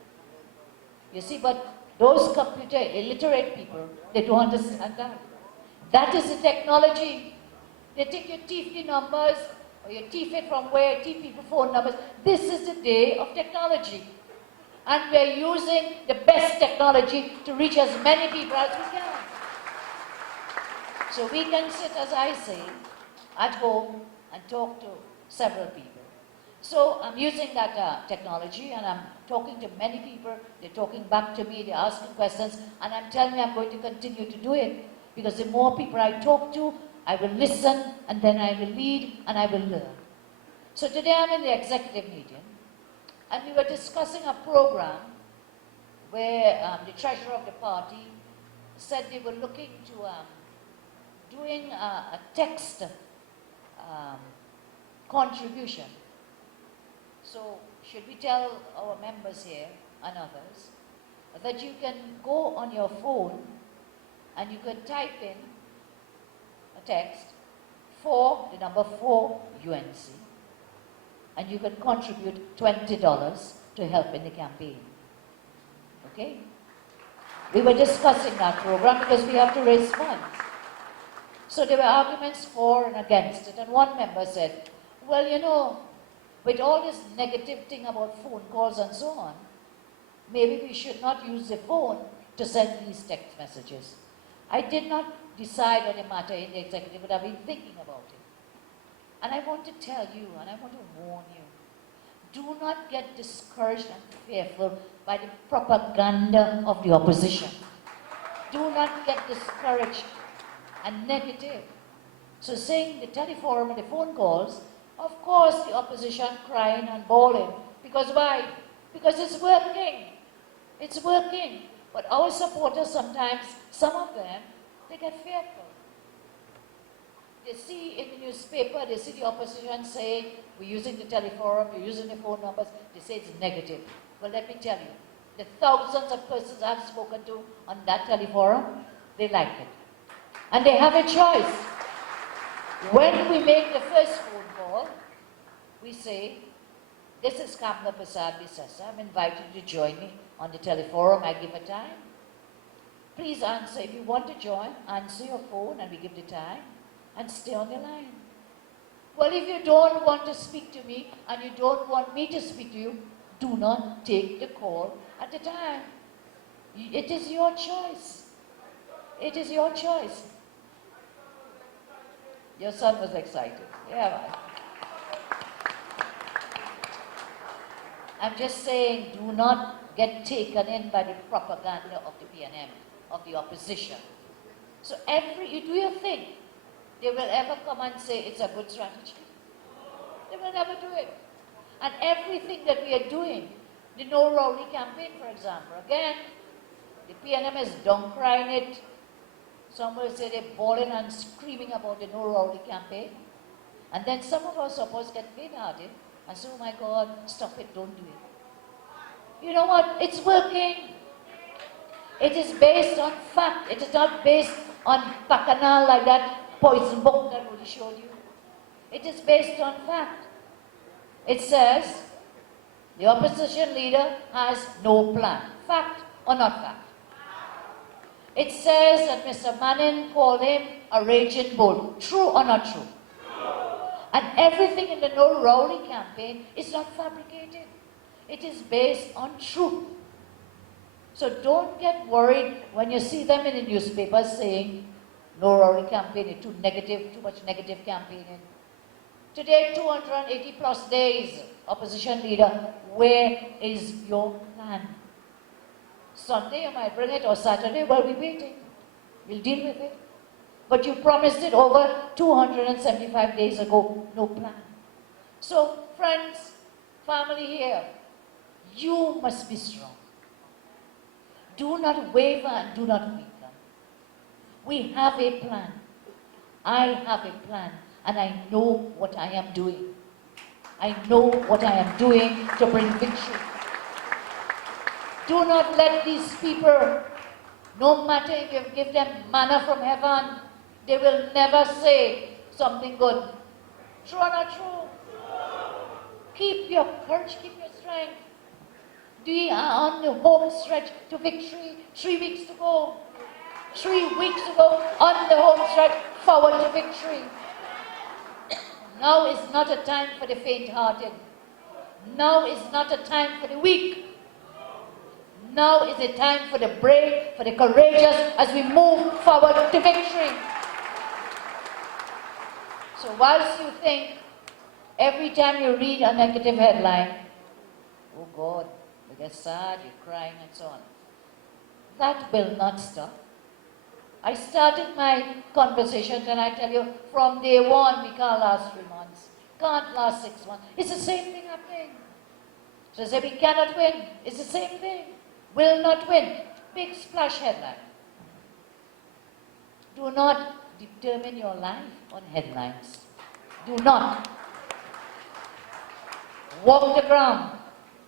You see, but those computer illiterate people, they don't understand that. That is the technology. They take your TV numbers, or your TV from where, TV phone numbers. This is the day of technology. And we're using the best technology to reach as many people as we can. So we can sit, as I say, at home and talk to several people. So I'm using that technology and I'm talking to many people. They're talking back to me, they're asking questions, and I'm telling you I'm going to continue to do it. Because the more people I talk to, I will listen, and then I will lead, and I will learn. So today I'm in the executive meeting, and we were discussing a program where the treasurer of the party said they were looking to doing a text contribution. So should we tell our members here and others that you can go on your phone and you can type in a text for the number 4 UNC, and you can contribute $20 to help in the campaign. Okay? We were discussing that program because we have to raise funds. So there were arguments for and against it, and one member said, well, you know, with all this negative thing about phone calls and so on, maybe we should not use the phone to send these text messages. I did not decide on the matter in the executive, but I've been thinking about it. And I want to tell you, and I want to warn you, do not get discouraged and fearful by the propaganda of the opposition. Do not get discouraged and negative. So saying the teleforum and the phone calls, of course the opposition crying and bawling. Because why? Because it's working. It's working. But our supporters sometimes, some of them, they get fearful. They see in the newspaper, they see the opposition saying, we're using the teleforum, we're using the phone numbers, they say it's negative. Well, let me tell you, the thousands of persons I've spoken to on that teleforum, they like it. And they have a choice. When we make the first phone call, we say, this is Persad-Bissessar. I'm inviting you to join me on the teleforum. I give a time. Please answer. If you want to join, answer your phone and we give the time and stay on the line. Well, if you don't want to speak to me and you don't want me to speak to you, do not take the call at the time. It is your choice. It is your choice. Your son was excited. Yeah, man. I'm just saying, do not get taken in by the propaganda of the PNM, of the opposition. So you do your thing. They will ever come and say it's a good strategy. They will never do it. And everything that we are doing, the No Rowley campaign, for example, again, the PNM is down-crying it. Some will say they're bawling and screaming about the No Rowley campaign. And then some of our supporters get faint-hearted and say, oh my God, stop it, don't do it. You know what? It's working. It is based on fact. It is not based on bacchanal like that poison book that Woody showed you. It is based on fact. It says the opposition leader has no plan. Fact or not fact? It says that Mr. Manning called him a raging bull. True or not true? And everything in the No Rowley campaign is not fabricated. It is based on truth. So don't get worried when you see them in the newspapers saying, No Rowley campaign is too negative, too much negative campaigning. Today, 280 plus days, opposition leader, where is your plan? Sunday you might bring it, or Saturday, well, we're waiting. We'll deal with it. But you promised it over 275 days ago, no plan. So, friends, family here, you must be strong. Do not waver and do not weaken. We have a plan. I have a plan, and I know what I am doing. I know what I am doing to bring victory. Do not let these people, no matter if you give them manna from heaven, they will never say something good. True or not true? Keep your courage, keep your strength. We are on the home stretch to victory. 3 weeks to go. 3 weeks to go on the home stretch forward to victory. Now is not a time for the faint-hearted. Now is not a time for the weak. Now is a time for the brave, for the courageous, as we move forward to victory. So whilst you think, every time you read a negative headline, oh God, you get sad, you're crying and so on. That will not stop. I started my conversation and I tell you, from day one, we can't last 3 months, can't last 6 months. It's the same thing happening. So I say we cannot win. It's the same thing. Will not win. Big splash headline. Do not determine your life on headlines. Do not. Walk the ground.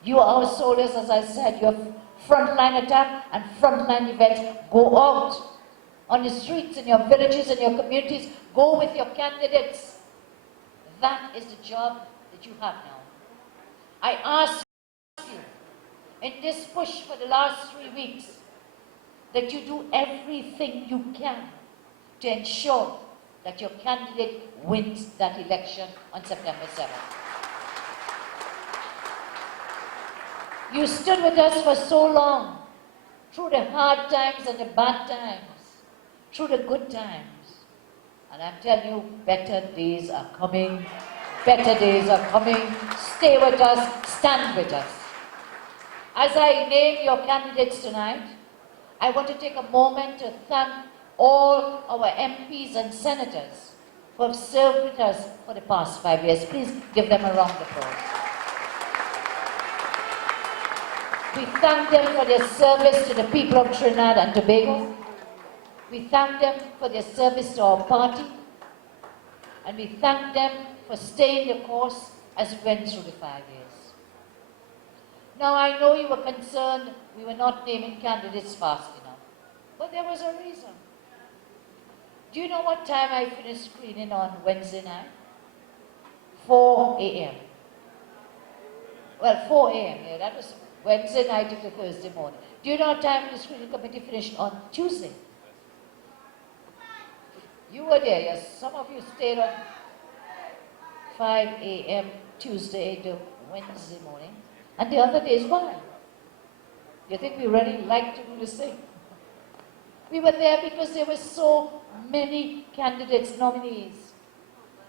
You are our soldiers, as I said. Your frontline attack and frontline events. Go out on the streets, in your villages, in your communities. Go with your candidates. That is the job that you have now. I ask you, in this push for the last 3 weeks, that you do everything you can to ensure that your candidate wins that election on September 7th. You stood with us for so long, through the hard times and the bad times, through the good times. And I'm telling you, better days are coming. Better days are coming. Stay with us, stand with us. As I name your candidates tonight, I want to take a moment to thank all our MPs and senators who have served with us for the past 5 years. Please give them a round of applause. We thank them for their service to the people of Trinidad and Tobago. We thank them for their service to our party. And we thank them for staying the course as we went through the 5 years. Now, I know you were concerned we were not naming candidates fast enough. But there was a reason. Do you know what time I finished screening on Wednesday night? 4 a.m. Well, 4 a.m. Yeah, that was Wednesday night into Thursday morning. Do you know what time the screening committee finished on Tuesday? You were there, yes. Some of you stayed on 5 a.m. Tuesday to Wednesday morning. And the other days, why? You think we really like to do this thing? We were there because there were so many candidates, nominees.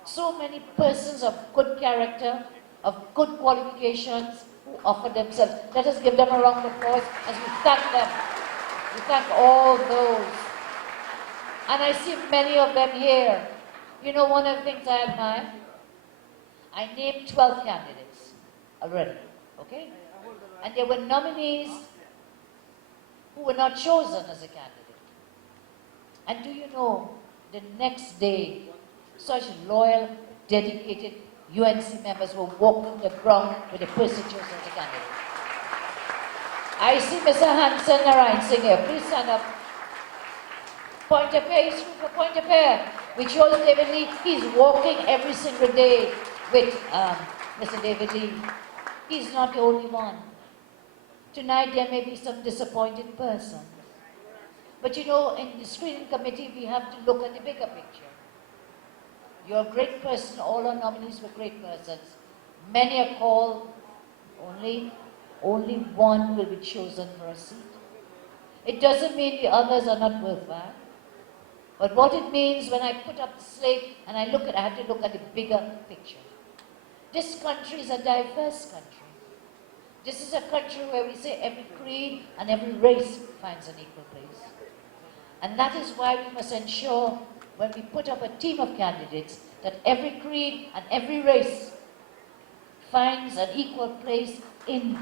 So many persons of good character, of good qualifications, who offered themselves. Let us give them a round of applause as we thank them. We thank all those. And I see many of them here. You know, one of the things I admire? I named 12 candidates already, okay? And there were nominees who were not chosen as a candidate. And do you know, the next day, such loyal, dedicated UNC members were walking the ground with the person chosen as a candidate. I see Mr. Hansen Narayan Singh here. Please stand up. Point of Pair, he's for Point of Pair. We chose David Lee. He's walking every single day with Mr. David Lee. He's not the only one. Tonight there may be some disappointed persons. But you know, in the screening committee, we have to look at the bigger picture. You're a great person. All our nominees were great persons. Many are called. Only one will be chosen for a seat. It doesn't mean the others are not worthwhile. But what it means when I put up the slate and I have to look at the bigger picture. This country is a diverse country. This is a country where we say every creed and every race finds an equal place. And that is why we must ensure when we put up a team of candidates, that every creed and every race finds an equal place in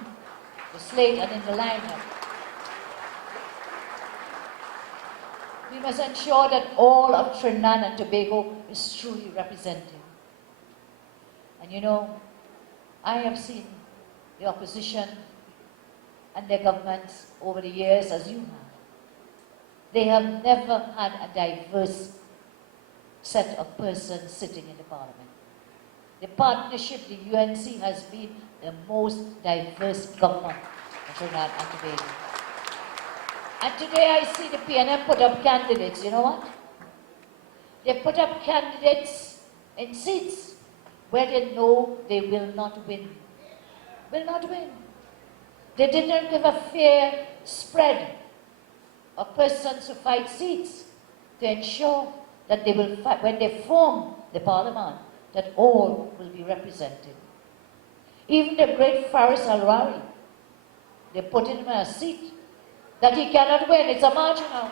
the slate and in the lineup. We must ensure that all of Trinidad and Tobago is truly represented. And you know, I have seen the opposition and their governments over the years, as you have. They have never had a diverse set of persons sitting in the parliament. The partnership, the UNC, has been the most diverse government in Trinidad and Tobago. And today I see the PNM put up candidates. You know what? They put up candidates in seats where they know they will not win. Will not win. They didn't give a fair spread of persons who fight seats to ensure that they will fight, when they form the parliament, that all will be represented. Even the great Faris Al-Rari, they put him in a seat that he cannot win. It's a marginal.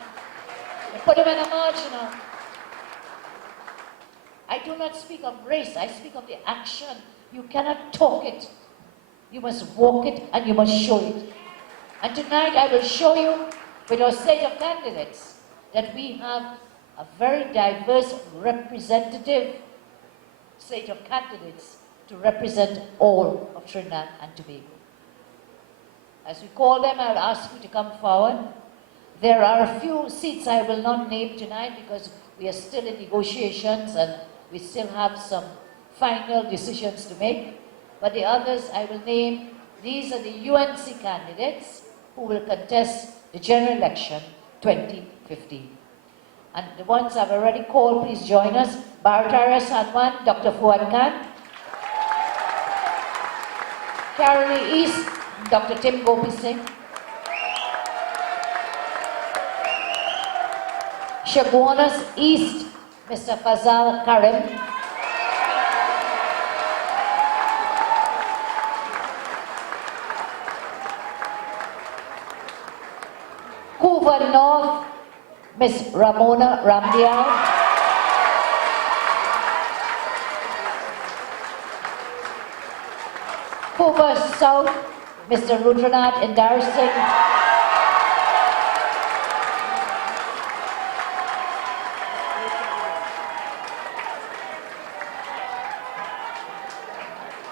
They put him in a marginal. I do not speak of race, I speak of the action. You cannot talk it. You must walk it and you must show it. And tonight I will show you, with our slate of candidates, that we have a very diverse representative slate of candidates to represent all of Trinidad and Tobago. As we call them, I'll ask you to come forward. There are a few seats I will not name tonight because we are still in negotiations and we still have some final decisions to make. But the others I will name. These are the UNC candidates who will contest the general election 2015. And the ones I've already called, please join us. Baratara Sanwan, Dr. Fuad Khan. Caroli East, Dr. Tim Gopi Singh. Shaguanas East, Mr. Fazal Karim. Couva North, Ms. Ramona Ramdial. Couva South, Mr. Rudranath Indar Singh.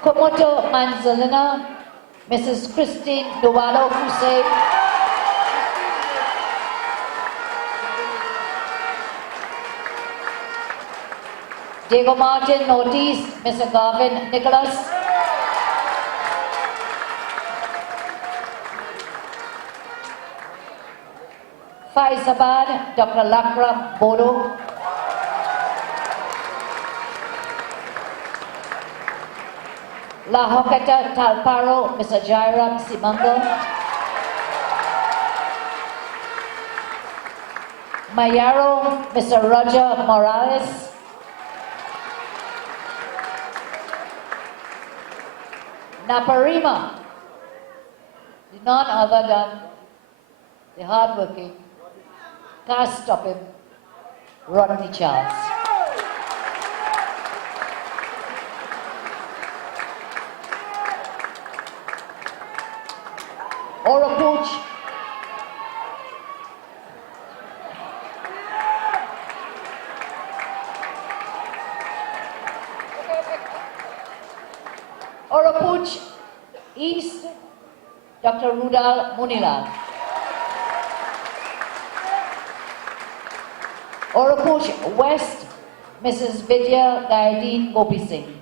Komoto Manzalina, Mrs. Christine Duwalo Hussein. Diego Martin, Northeast, Mr. Garvin Nicholas. Faizabad, Dr. Lakram Bodo. La Hokata Talparo, Mr. Jairam Simango. Mayaro, Mr. Roger Morales. Naparima, none other than the hardworking, can't stop him, Rodney Charles. Oropuch, Oropuch East, Dr. Rudal Munilal. Oropuch West, Mrs. Vidya Gaideen Gopi Singh.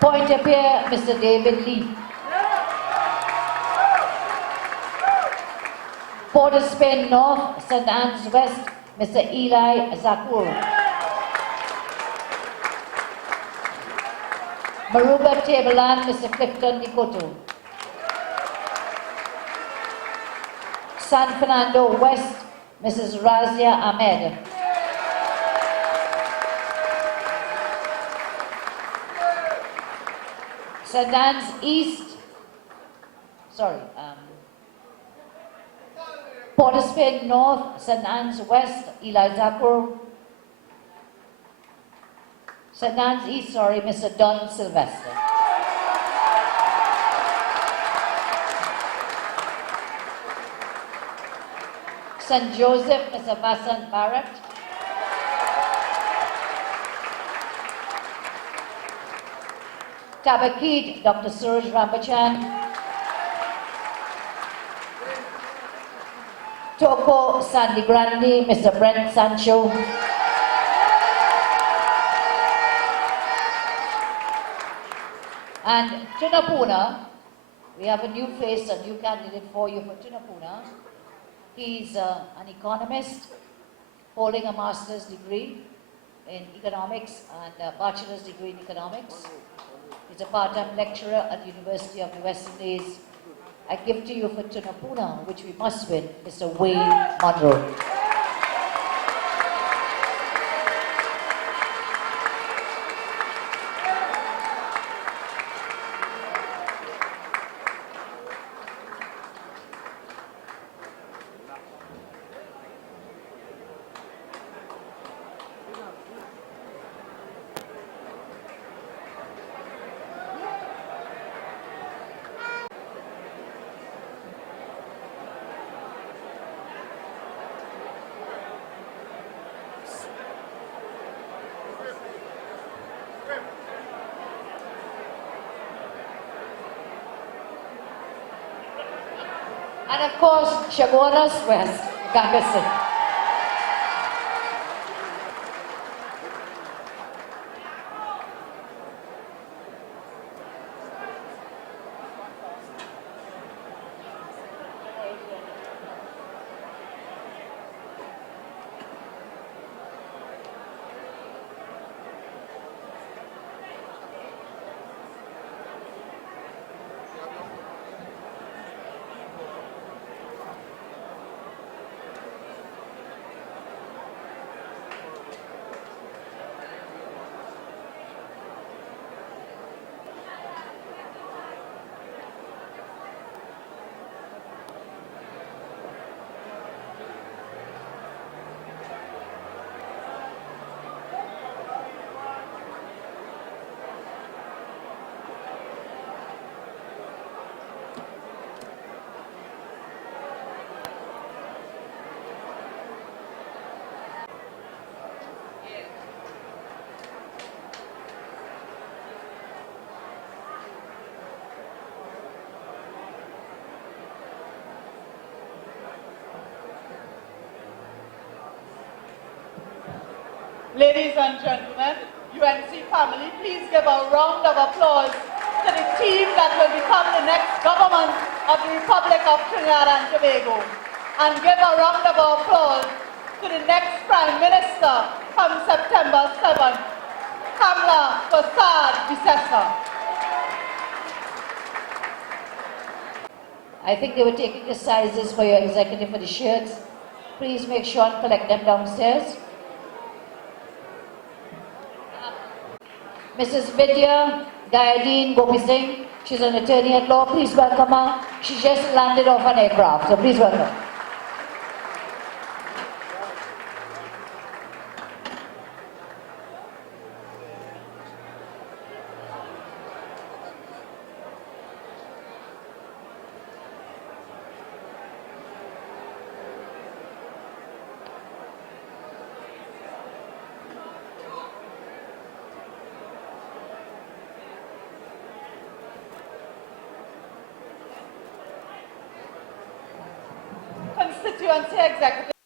Pointe-a-Pierre, Mr. David Lee. Port of Spain North, St. Anne's West, Mr. Eli Zakur. Maruga Tableland, Mr. Clifton Nikoto. San Fernando West, Mrs. Razia Ahmed. St. Anne's East, Port of Spain North, St. Anne's West, Eli Zakur. St. Anne's East, sorry, Mr. Don Sylvester. St. Joseph, Mr. Vasant Barrett. Tabakid, Dr. Suraj Rambachan. Toko Sandy Grande, Mr. Brent Sancho. And Tunapuna, we have a new face, a new candidate for you for Tunapuna. He's an economist holding a master's degree in economics and a bachelor's degree in economics. He's a part-time lecturer at the University of the West Indies. I give to you for Tunapuna, which we must win, Mr. Wayne Monroe. And of course, Chaguanas West, Gangasin. Ladies and gentlemen, UNC family, please give a round of applause to the team that will become the next government of the Republic of Trinidad and Tobago. And give a round of applause to the next Prime Minister come September 7th, Persad-Bissessar. I think they were taking the sizes for your executive for the shirts. Please make sure and collect them downstairs. Mrs. Vidya Dayadeen Gopi Singh, she's an attorney at law. Please welcome her. She just landed off an aircraft, so please welcome. Constituency Executive